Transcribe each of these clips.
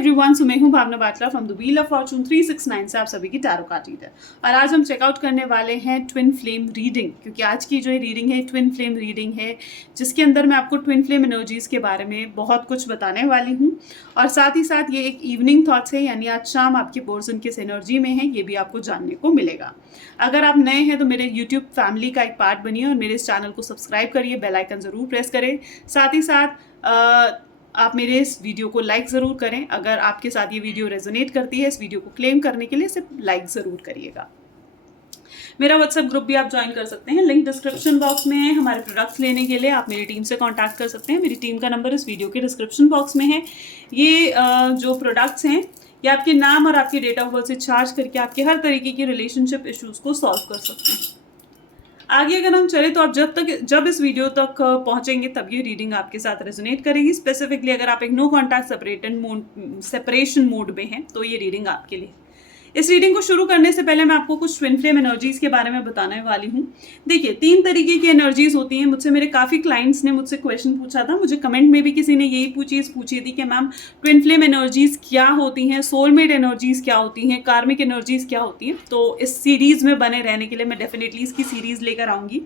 Everyone, so मैं हूं Bhavna Batla from the Wheel of Fortune 369 से आप सभी की टैरो कार्ड रीडर। और आज हम चेकआउट करने वाले हैं ट्विन फ्लेम रीडिंग, क्योंकि आज की जो रीडिंग है ट्विन फ्लेम रीडिंग है, जिसके अंदर मैं आपको ट्विन फ्लेम एनर्जीज के बारे में बहुत कुछ बताने वाली हूं। और साथ ही साथ ये एक इवनिंग थॉट्स है, यानी आज शाम आपके पर्सन किस एनर्जी में है ये भी आपको जानने को मिलेगा। अगर आप नए हैं तो मेरे यूट्यूब फैमिली का एक पार्ट बनिए और मेरे इस चैनल को सब्सक्राइब करिए, बेल आइकन ज़रूर प्रेस करें। साथ ही साथ आप मेरे इस वीडियो को लाइक ज़रूर करें। अगर आपके साथ ये वीडियो रेजोनेट करती है, इस वीडियो को क्लेम करने के लिए सिर्फ लाइक ज़रूर करिएगा। मेरा व्हाट्सएप ग्रुप भी आप ज्वाइन कर सकते हैं, लिंक डिस्क्रिप्शन बॉक्स में है। हमारे प्रोडक्ट्स लेने के लिए आप मेरी टीम से कांटेक्ट कर सकते हैं। मेरी टीम का नंबर इस वीडियो के डिस्क्रिप्शन बॉक्स में है। ये जो प्रोडक्ट्स हैं ये आपके नाम और आपके डेट ऑफ बर्थ से चार्ज करके आपके हर तरीके की रिलेशनशिप इश्यूज़ को सॉल्व कर सकते हैं। आगे अगर हम चले तो आप जब इस वीडियो तक पहुंचेंगे तब ये रीडिंग आपके साथ रेजोनेट करेगी। स्पेसिफिकली अगर आप एक नो कॉन्टैक्ट सेपरेशन मोड में हैं तो ये रीडिंग आपके लिए। इस रीडिंग को शुरू करने से पहले मैं आपको कुछ ट्विन फ्लेम एनर्जीज के बारे में बताने वाली हूँ। देखिए, 3 तरीके की एनर्जीज होती हैं। मुझसे मेरे काफ़ी क्लाइंट्स ने मुझसे क्वेश्चन पूछा था, मुझे कमेंट में भी किसी ने यही पूछी थी कि मैम ट्विन फ्लेम एनर्जीज क्या होती हैं, सोलमेट एनर्जीज क्या होती हैं, कार्मिक एनर्जीज क्या होती हैं। तो इस सीरीज़ में बने रहने के लिए मैं डेफिनेटली इसकी सीरीज़ लेकर आऊँगी।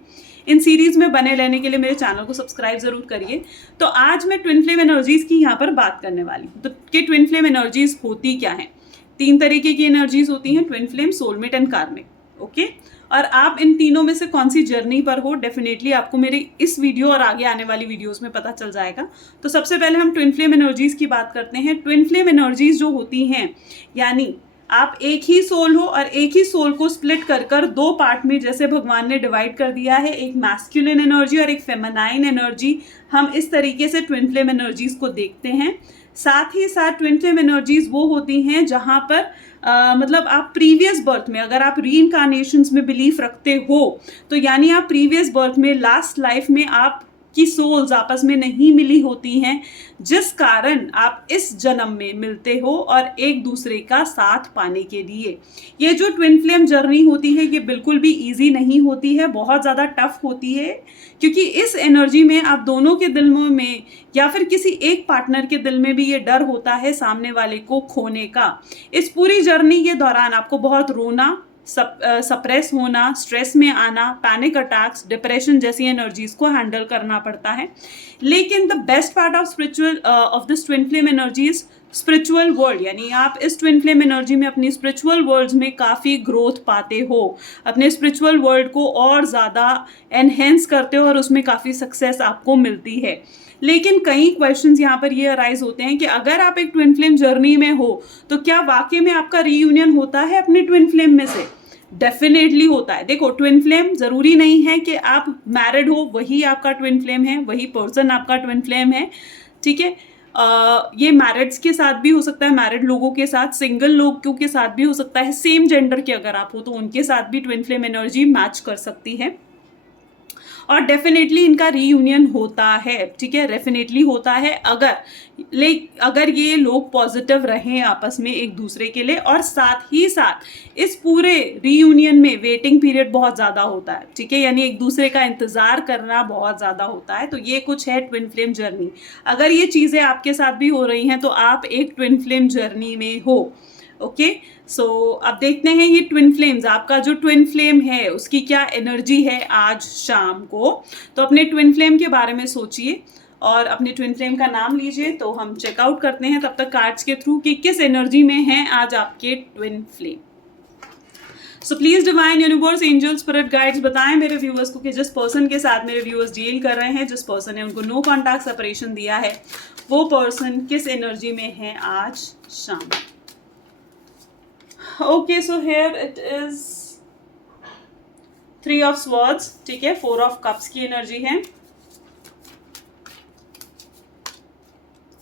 इन सीरीज़ में बने रहने के लिए मेरे चैनल को सब्सक्राइब ज़रूर करिए। तो आज मैं ट्विन फ्लेम एनर्जीज़ की यहाँ पर बात करने वाली हूँ। तो कि ट्विन फ्लेम एनर्जीज़ होती क्या हैं। 3 तरीके की एनर्जीज होती हैं, ट्विन फ्लेम, सोलमेट एंड कार्मिक। ओके, और आप इन तीनों में से कौन सी जर्नी पर हो डेफिनेटली आपको मेरी इस वीडियो और आगे आने वाली वीडियोस में पता चल जाएगा। तो सबसे पहले हम ट्विन फ्लेम एनर्जीज की बात करते हैं। ट्विन फ्लेम एनर्जीज जो होती हैं, यानी आप एक ही सोल हो और एक ही सोल को स्प्लिट कर 2 पार्ट में जैसे भगवान ने डिवाइड कर दिया है, एक मैस्कुलिन एनर्जी और एक फेमिनाइन एनर्जी। हम इस तरीके से ट्विन फ्लेम एनर्जीज को देखते हैं। साथ ही साथ ट्विन फ्लेम एनर्जीज वो होती हैं जहाँ पर मतलब आप प्रीवियस बर्थ में, अगर आप रीइंकार्नेशंस में बिलीफ रखते हो तो यानी आप प्रीवियस बर्थ में, लास्ट लाइफ में आप की सोल्स आपस में नहीं मिली होती हैं, जिस कारण आप इस जन्म में मिलते हो और एक दूसरे का साथ पाने के लिए। ये जो ट्विन फ्लेम जर्नी होती है ये बिल्कुल भी इजी नहीं होती है, बहुत ज़्यादा टफ होती है, क्योंकि इस एनर्जी में आप दोनों के दिल में या फिर किसी एक पार्टनर के दिल में भी ये डर होता है सामने वाले को खोने का। इस पूरी जर्नी के दौरान आपको बहुत रोना, सप्रेस होना, स्ट्रेस में आना, पैनिक अटैक्स, डिप्रेशन जैसी एनर्जीज को हैंडल करना पड़ता है। लेकिन the best part of this twin flame energy is spiritual world, यानी आप इस ट्विन फ्लेम एनर्जी में अपनी स्पिरिचुअल वर्ल्ड में काफ़ी ग्रोथ पाते हो, अपने स्पिरिचुअल वर्ल्ड को और ज़्यादा एनहेंस करते हो और उसमें काफ़ी सक्सेस आपको मिलती है। लेकिन कई क्वेश्चंस यहाँ पर ये अराइज होते हैं कि अगर आप एक ट्विन फ्लेम जर्नी में हो तो क्या वाकई में आपका रीयूनियन होता है अपने ट्विन फ्लेम में से? डेफिनेटली होता है। देखो, ट्विन फ्लेम जरूरी नहीं है कि आप मैरिड हो वही आपका ट्विन फ्लेम है, वही पर्सन आपका ट्विन फ्लेम है, ठीक है। ये मैरिड्स के साथ भी हो सकता है, मैरिड लोगों के साथ, सिंगल लोगों के साथ भी हो सकता है, सेम जेंडर के अगर आप हो तो उनके साथ भी ट्विन फ्लेम एनर्जी मैच कर सकती है। और डेफिनेटली इनका रीयूनियन होता है, ठीक है, डेफिनेटली होता है अगर ये लोग पॉजिटिव रहें आपस में एक दूसरे के लिए। और साथ ही साथ इस पूरे रीयूनियन में वेटिंग पीरियड बहुत ज़्यादा होता है, ठीक है, यानी एक दूसरे का इंतज़ार करना बहुत ज़्यादा होता है। तो ये कुछ है ट्विन फ्लेम जर्नी। अगर ये चीज़ें आपके साथ भी हो रही हैं तो आप एक ट्विन फ्लेम जर्नी में हो। ओके, सो अब देखते हैं ये ट्विन फ्लेम्स, आपका जो ट्विन फ्लेम है उसकी क्या एनर्जी है आज शाम को। तो अपने ट्विन फ्लेम के बारे में सोचिए और अपने ट्विन फ्लेम का नाम लीजिए। तो हम चेकआउट करते हैं तब तक कार्ड्स के थ्रू कि किस एनर्जी में हैं आज आपके twin flame. So please divine universe, angel, spirit guides बताएं मेरे व्यूअर्स को कि जिस पर्सन के साथ मेरे व्यूअर्स डील कर रहे हैं, जिस पर्सन ने उनको नो कॉन्टैक्ट सेपरेशन दिया है, वो पर्सन किस एनर्जी में है आज शाम। Okay, so here it is 3 of swords, ठीक है, 4 ऑफ कप्स की एनर्जी है।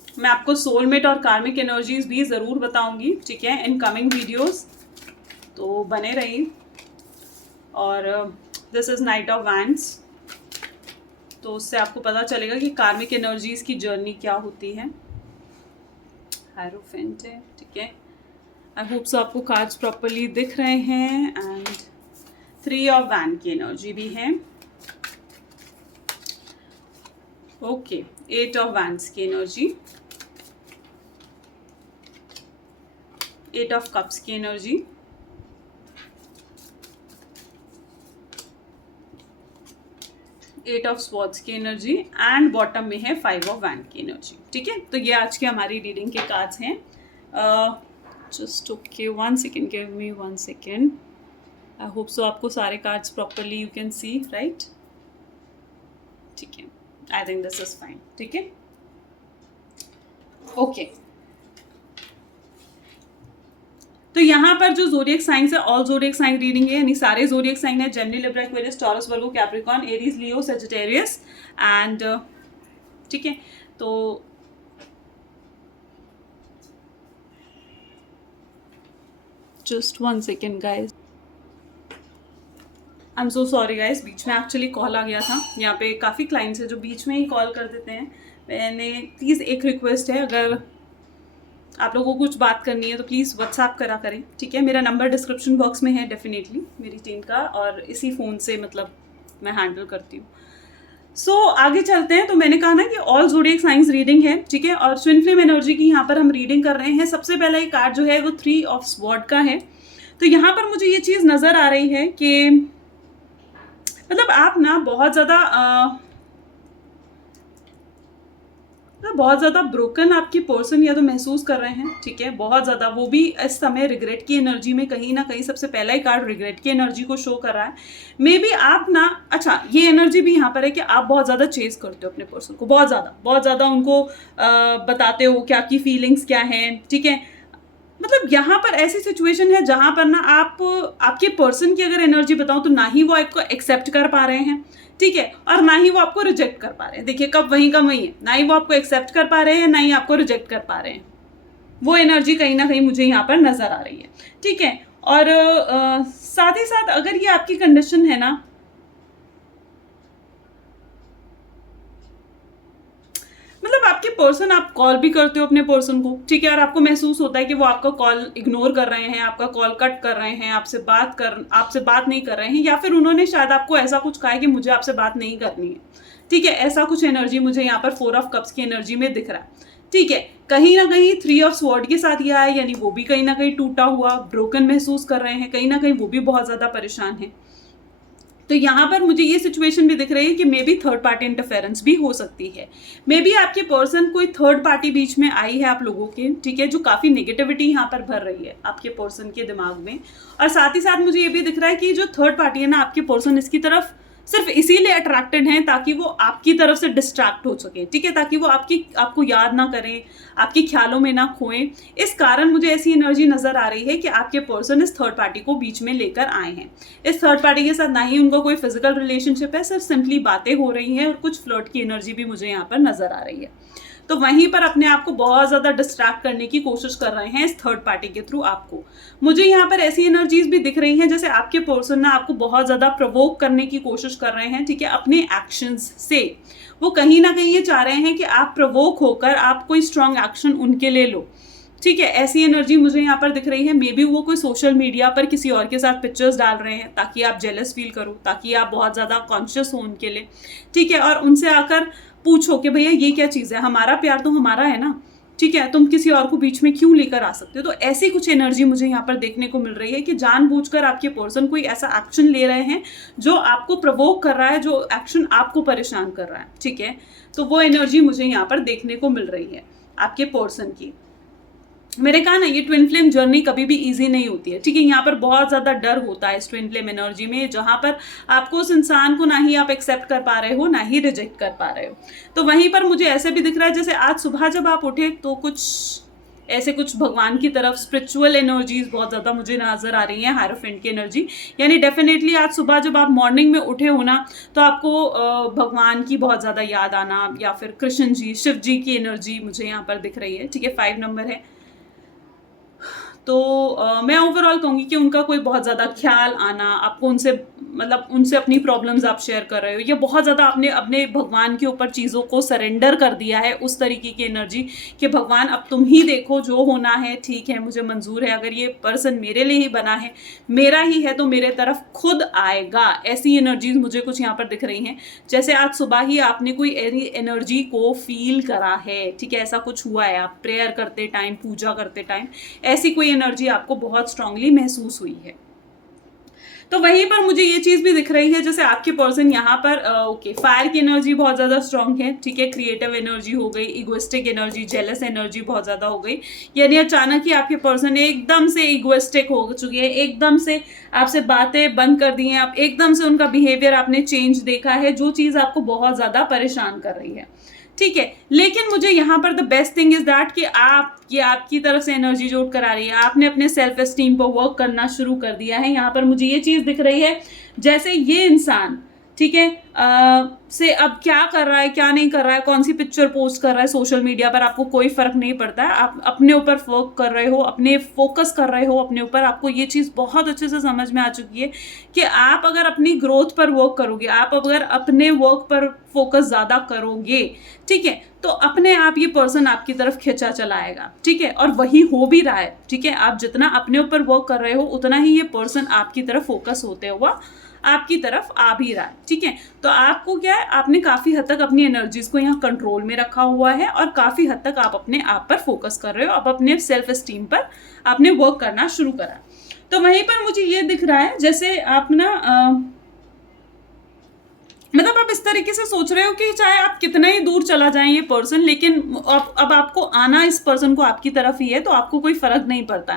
मैं आपको सोलमेट और कार्मिक एनर्जीज भी जरूर बताऊंगी, ठीक है, इन कमिंग वीडियोस, तो बने रहिए। और this is night of wands, तो उससे आपको पता चलेगा कि कार्मिक एनर्जीज की जर्नी क्या होती है। हायरोफेंट है, ठीक है। आई होप सो आपको कार्ड्स प्रॉपरली दिख रहे हैं। एंड 3 ऑफ वैंड की एनर्जी भी है। ओके, 8 ऑफ वैंड्स की एनर्जी, 8 ऑफ कप्स की एनर्जी, एट ऑफ स्वॉर्ड्स की एनर्जी एंड बॉटम में है 5 ऑफ वैंड की एनर्जी। ठीक है, तो ये आज की हमारी रीडिंग के कार्ड्स हैं। Just okay, 1 second, give me 1 second. I hope so आपको सारे cards properly you can see, right? ठीक है, I think this is fine. ठीक है, ओके। तो यहाँ पर जो ज़ोडिएक साइंस है, ऑल ज़ोडिएक साइन रीडिंग है, यानी सारे ज़ोडिएक साइन है, Gemini, Libra, Aquarius, taurus, Virgo, Capricorn, Aries, Leo, Sagittarius and ठीक है। तो just 1 second guys, I am so sorry guys, बीच में एक्चुअली कॉल आ गया था। यहाँ पे काफ़ी क्लाइंट्स है जो बीच में ही कॉल कर देते हैं। मैंने प्लीज़ एक रिक्वेस्ट है, अगर आप लोगों को कुछ बात करनी है तो प्लीज़ व्हाट्सएप करा करें। ठीक है, मेरा नंबर डिस्क्रिप्शन बॉक्स में है डेफिनेटली मेरी टीम का, और इसी फ़ोन से मतलब मैं हैंडल करती हूँ। सो आगे चलते हैं। तो मैंने कहा ना कि ऑल ज़ोडिएक साइंस रीडिंग है, ठीक है, और ट्विन फ्लेम एनर्जी की यहाँ पर हम रीडिंग कर रहे हैं। सबसे पहला एक कार्ड जो है वो 3 ऑफ स्वॉर्ड का है। तो यहाँ पर मुझे ये चीज़ नज़र आ रही है कि मतलब आप ना बहुत ज़्यादा ब्रोकन आपकी पर्सन या तो महसूस कर रहे हैं। ठीक है, बहुत ज़्यादा, वो भी इस समय रिग्रेट की एनर्जी में, कहीं ना कहीं सबसे पहला ही कार्ड रिग्रेट की एनर्जी को शो कर रहा है। मे बी आप ना, अच्छा ये एनर्जी भी यहाँ पर है कि आप बहुत ज़्यादा चेस करते हो अपने पर्सन को, बहुत ज़्यादा उनको बताते हो कि आपकी फीलिंग्स क्या हैं। ठीक है, मतलब यहाँ पर ऐसी सिचुएशन है जहाँ पर ना आप आपके पर्सन की अगर एनर्जी बताऊँ तो ना ही वो आपको एक्सेप्ट कर पा रहे हैं, ठीक है, और ना ही वो आपको रिजेक्ट कर पा रहे हैं। देखिए, कब वहीं का वहीं है, ना ही वो आपको एक्सेप्ट कर पा रहे हैं, ना ही आपको रिजेक्ट कर पा रहे हैं। वो एनर्जी कहीं ना कहीं मुझे यहाँ पर नजर आ रही है। ठीक है, और साथ ही साथ अगर ये आपकी कंडीशन है ना, मतलब आपके पर्सन, आप कॉल भी करते हो अपने पर्सन को, ठीक है, और आपको महसूस होता है कि वो आपका कॉल इग्नोर कर रहे हैं, आपका कॉल कट कर रहे हैं, आपसे बात नहीं कर रहे हैं, या फिर उन्होंने शायद आपको ऐसा कुछ कहा है कि मुझे आपसे बात नहीं करनी है। ठीक है, ऐसा कुछ एनर्जी मुझे यहाँ पर 4 ऑफ कप्स की एनर्जी में दिख रहा है। ठीक है, कहीं ना कहीं 3 ऑफ स्वॉर्ड के साथ यह है, यानी वो भी कहीं ना कहीं टूटा हुआ, ब्रोकन महसूस कर रहे हैं, कहीं ना कहीं वो भी बहुत ज्यादा परेशान है। तो यहाँ पर मुझे ये सिचुएशन भी दिख रही है कि may be third party interference भी हो सकती है। मे बी आपके पर्सन, कोई थर्ड पार्टी बीच में आई है आप लोगों के, ठीक है, जो काफ़ी नेगेटिविटी यहाँ पर भर रही है आपके पर्सन के दिमाग में। और साथ ही साथ मुझे ये भी दिख रहा है कि जो थर्ड पार्टी है ना, आपके पर्सन इसकी तरफ सिर्फ इसीलिए अट्रैक्टेड हैं ताकि वो आपकी तरफ से डिस्ट्रैक्ट हो सके। ठीक है, ताकि वो आपको याद ना करें, आपके ख्यालों में ना खोएं। इस कारण मुझे ऐसी एनर्जी नजर आ रही है कि आपके पर्सन इस थर्ड पार्टी को बीच में लेकर आए हैं। इस थर्ड पार्टी के साथ ना ही उनका कोई फिजिकल रिलेशनशिप है, सिर्फ सिंपली बातें हो रही हैं, और कुछ फ्लर्ट की एनर्जी भी मुझे यहाँ पर नजर आ रही है। तो वहीं पर अपने आप को बहुत ज़्यादा डिस्ट्रैक्ट करने की कोशिश कर रहे हैं इस थर्ड पार्टी के थ्रू आपको। मुझे यहाँ पर ऐसी एनर्जीज भी दिख रही हैं जैसे आपके पर्सन ना आपको बहुत ज़्यादा प्रवोक करने की कोशिश कर रहे हैं, ठीक है, अपने एक्शंस से। वो कहीं ना कहीं ये चाह रहे हैं कि आप प्रवोक होकर आप कोई स्ट्रांग एक्शन उनके ले लो। ठीक है, ऐसी एनर्जी मुझे यहाँ पर दिख रही है। मे बी वो कोई सोशल मीडिया पर किसी और के साथ पिक्चर्स डाल रहे हैं ताकि आप जेलस फील करो, ताकि आप बहुत ज़्यादा कॉन्शियस हो उनके लिए। ठीक है, और उनसे आकर पूछो कि भैया ये क्या चीज़ है, हमारा प्यार तो हमारा है ना, ठीक है, तुम किसी और को बीच में क्यों लेकर आ सकते हो। तो ऐसी कुछ एनर्जी मुझे यहाँ पर देखने को मिल रही है कि जानबूझकर आपके पर्सन कोई ऐसा एक्शन ले रहे हैं जो आपको प्रवोक कर रहा है, जो एक्शन आपको परेशान कर रहा है। ठीक है, तो वो एनर्जी मुझे यहाँ पर देखने को मिल रही है आपके पर्सन की। मैंने कहा ना, ये ट्विन फ्लेम जर्नी कभी भी इजी नहीं होती है। ठीक है, यहाँ पर बहुत ज़्यादा डर होता है इस ट्विन फ्लेम एनर्जी में, जहाँ पर आपको उस इंसान को ना ही आप एक्सेप्ट कर पा रहे हो, ना ही रिजेक्ट कर पा रहे हो। तो वहीं पर मुझे ऐसे भी दिख रहा है जैसे आज सुबह जब आप उठे तो कुछ भगवान की तरफ स्पिरिचुअल एनर्जीज बहुत ज़्यादा मुझे नजर आ रही हैं, हायरोफेंट की एनर्जी। यानी डेफिनेटली आज सुबह जब आप मॉर्निंग में उठे हो ना, तो आपको भगवान की बहुत ज़्यादा याद आना, या फिर कृष्ण जी, शिव जी की एनर्जी मुझे यहाँ पर दिख रही है। ठीक है, 5 नंबर है। तो मैं ओवरऑल कहूँगी कि उनका कोई बहुत ज़्यादा ख्याल आना, आपको उनसे अपनी प्रॉब्लम्स आप शेयर कर रहे हो, या बहुत ज़्यादा आपने अपने भगवान के ऊपर चीज़ों को सरेंडर कर दिया है, उस तरीके की एनर्जी कि भगवान अब तुम ही देखो, जो होना है ठीक है, मुझे मंजूर है, अगर ये पर्सन मेरे लिए ही बना है, मेरा ही है, तो मेरे तरफ खुद आएगा। ऐसी एनर्जीज मुझे कुछ यहाँ पर दिख रही हैं, जैसे आज सुबह ही आपने कोई एनर्जी को फील करा है। ठीक है, ऐसा कुछ हुआ है, आप प्रेयर करते टाइम, पूजा करते टाइम ऐसी कोई एनर्जी आपको बहुत स्ट्रांगली महसूस हुई है। तो वहीं पर मुझे ये चीज़ भी दिख रही है, जैसे आपके पर्सन यहाँ पर ओके फायर की एनर्जी बहुत ज़्यादा स्ट्रांग है, ठीक है, क्रिएटिव एनर्जी हो गई, इगोइस्टिक एनर्जी, जेलस एनर्जी बहुत ज़्यादा हो गई, यानी अचानक ही आपके पर्सन एकदम से इगोइस्टिक हो चुके हैं, एकदम से आपसे बातें बंद कर दी हैं, आप एकदम से उनका बिहेवियर आपने चेंज देखा है, जो चीज़ आपको बहुत ज़्यादा परेशान कर रही है, ठीक है। लेकिन मुझे यहाँ पर the best thing is that कि ये आपकी तरफ से एनर्जी जोड़ कर आ रही है, आपने अपने सेल्फ एस्टीम पर वर्क करना शुरू कर दिया है। यहाँ पर मुझे ये चीज़ दिख रही है जैसे ये इंसान, ठीक है, से अब क्या कर रहा है क्या नहीं कर रहा है, कौन सी पिक्चर पोस्ट कर रहा है सोशल मीडिया पर, आपको कोई फर्क नहीं पड़ता है, आप अपने ऊपर वर्क कर रहे हो, अपने फोकस कर रहे हो अपने ऊपर। आपको ये चीज़ बहुत अच्छे से समझ में आ चुकी है कि आप अगर अपनी ग्रोथ पर वर्क करोगे, आप अगर अपने वर्क पर फोकस ज़्यादा करोगे, ठीक है, तो अपने आप ये पर्सन आपकी तरफ खिंचा चलाएगा, ठीक है, और वही हो भी रहा है, ठीक है। आप जितना अपने ऊपर वर्क कर रहे हो उतना ही ये पर्सन आपकी तरफ फोकस होते हुआ आपकी तरफ आ भी रहा है, ठीक है। तो आपको क्या है, आपने काफ़ी हद तक अपनी एनर्जीज को यहाँ कंट्रोल में रखा हुआ है और काफ़ी हद तक आप अपने आप पर फोकस कर रहे हो, आप अपने सेल्फ एस्टीम पर आपने वर्क करना शुरू करा। तो वहीं पर मुझे ये दिख रहा है जैसे आप ना मतलब आप इस तरीके से सोच रहे हो कि चाहे आप कितना ही दूर चला जाए ये पर्सन, लेकिन अब आपको आना इस पर्सन को आपकी तरफ ही है, तो आपको कोई फर्क नहीं पड़ता।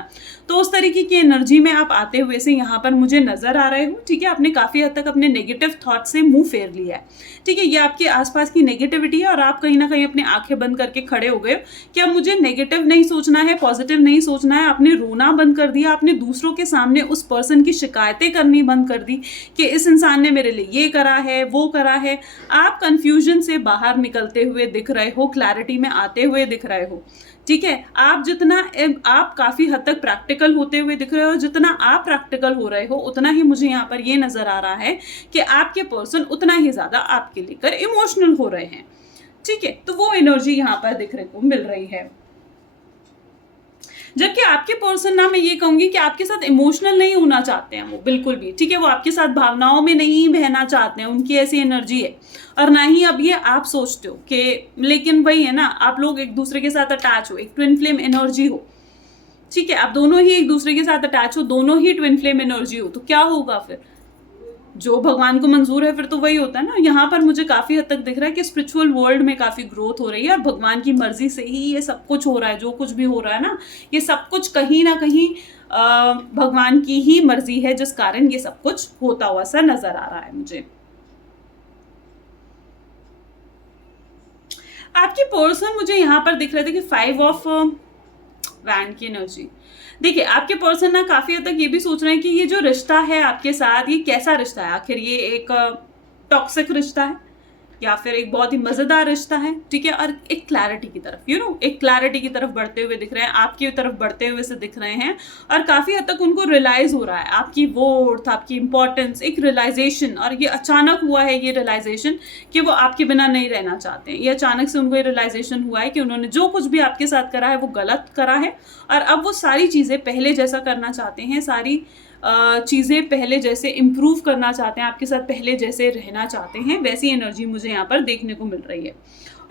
तो उस तरीके की एनर्जी में आप आते हुए से यहाँ पर मुझे नजर आ रहे हो, ठीक है। आपने काफी हद तक अपने नेगेटिव थॉट से मुंह फेर लिया है, ठीक है। ये आपके आसपास की नेगेटिविटी है और आप कहीं ना कहीं अपनी आंखें बंद करके खड़े हो गए हो कि अब मुझे नेगेटिव नहीं सोचना है, पॉजिटिव नहीं सोचना है। आपने रोना बंद कर दिया, आपने दूसरों के सामने उस पर्सन की शिकायतें करनी बंद कर दी कि इस इंसान ने मेरे लिए ये करा है, वो करा है। आप कंफ्यूजन से बाहर निकलते हुए दिख रहे हो, क्लैरिटी में आते हुए दिख रहे हो, ठीक है। आप काफी हद तक प्रैक्टिकल होते हुए दिख रहे हो। जितना आप प्रैक्टिकल हो रहे हो उतना ही मुझे यहाँ पर ये नजर आ रहा है कि आपके पर्सन उतना ही ज्यादा आपके लेकर इमोशनल हो रहे हैं, ठीक है। तो वो एनर्जी यहाँ पर दिखने को मिल रही है। जबकि आपके पर्सन ना, मैं ये कहूंगी कि आपके साथ इमोशनल नहीं होना चाहते हैं वो बिल्कुल भी, ठीक है। वो आपके साथ भावनाओं में नहीं बहना चाहते हैं, उनकी ऐसी एनर्जी है। और ना ही अब ये आप सोचते हो कि, लेकिन वही है ना, आप लोग एक दूसरे के साथ अटैच हो, एक ट्विन फ्लेम एनर्जी हो, ठीक है। आप दोनों ही एक दूसरे के साथ अटैच हो, दोनों ही ट्विन फ्लेम एनर्जी हो, तो क्या होगा फिर, जो भगवान को मंजूर है फिर तो वही होता है ना। यहाँ पर मुझे काफी हद तक दिख रहा है कि स्पिरिचुअल वर्ल्ड में काफी ग्रोथ हो रही है और भगवान की मर्जी से ही ये सब कुछ हो रहा है। जो कुछ भी हो रहा है ना, ये सब कुछ कहीं ना कहीं भगवान की ही मर्जी है, जिस कारण ये सब कुछ होता हुआ सा नजर आ रहा है मुझे। आपकी पर्सन मुझे यहाँ पर दिख रहे थे कि 5 ऑफ वैंड की एनर्जी। देखिए आपके पर्सन ना काफी हद तक ये भी सोच रहे हैं कि ये जो रिश्ता है आपके साथ, ये कैसा रिश्ता है, आखिर ये एक टॉक्सिक रिश्ता है या फिर एक बहुत ही मजेदार रिश्ता है, ठीक है। और एक क्लैरिटी की तरफ, एक क्लैरिटी की तरफ बढ़ते हुए दिख रहे हैं, आपकी तरफ बढ़ते हुए से दिख रहे हैं। और काफी हद तक उनको रियलाइज हो रहा है आपकी वर्थ, आपकी इंपॉर्टेंस, एक रियलाइजेशन। और ये अचानक हुआ है ये रियलाइजेशन कि वो आपके बिना नहीं रहना चाहते हैं। ये अचानक से उनको ये रियलाइजेशन हुआ है कि उन्होंने जो कुछ भी आपके साथ करा है वो गलत करा है और अब वो सारी चीजें पहले जैसा करना चाहते हैं, सारी चीज़ें पहले जैसे इम्प्रूव करना चाहते हैं, आपके साथ पहले जैसे रहना चाहते हैं। वैसी एनर्जी मुझे यहाँ पर देखने को मिल रही है।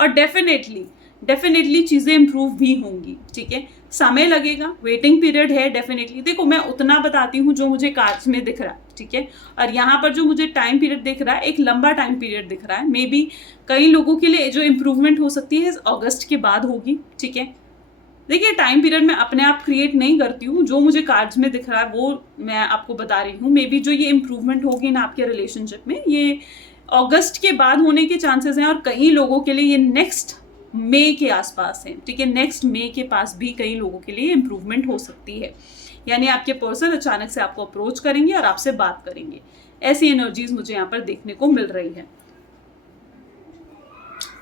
और डेफिनेटली चीज़ें इम्प्रूव भी होंगी, ठीक है। समय लगेगा, वेटिंग पीरियड है डेफिनेटली। देखो मैं उतना बताती हूँ जो मुझे कार्ड्स में दिख रहा है, ठीक है। और यहाँ पर जो मुझे टाइम पीरियड दिख रहा है, एक लंबा टाइम पीरियड दिख रहा है। मे बी कई लोगों के लिए जो इम्प्रूवमेंट हो सकती है अगस्त के बाद होगी, ठीक है। देखिए टाइम पीरियड में अपने आप क्रिएट नहीं करती हूँ, जो मुझे कार्ड्स में दिख रहा है वो मैं आपको बता रही हूँ। मे बी जो ये इम्प्रूवमेंट होगी ना आपके रिलेशनशिप में, ये अगस्त के बाद होने के चांसेस हैं। और कई लोगों के लिए ये नेक्स्ट मई के आसपास है, ठीक है। नेक्स्ट मई के पास भी कई लोगों के लिए इम्प्रूवमेंट हो सकती है। यानी आपके पर्सन अचानक से आपको अप्रोच करेंगे और आपसे बात करेंगे। ऐसी एनर्जीज मुझे यहाँ पर देखने को मिल रही है।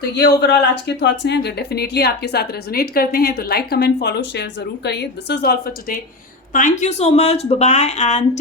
तो ये ओवरऑल आज के थॉट्स हैं। अगर डेफिनेटली आपके साथ रेजोनेट करते हैं तो लाइक, कमेंट, फॉलो, शेयर जरूर करिए। This is all for today. Thank you so much, bye bye and take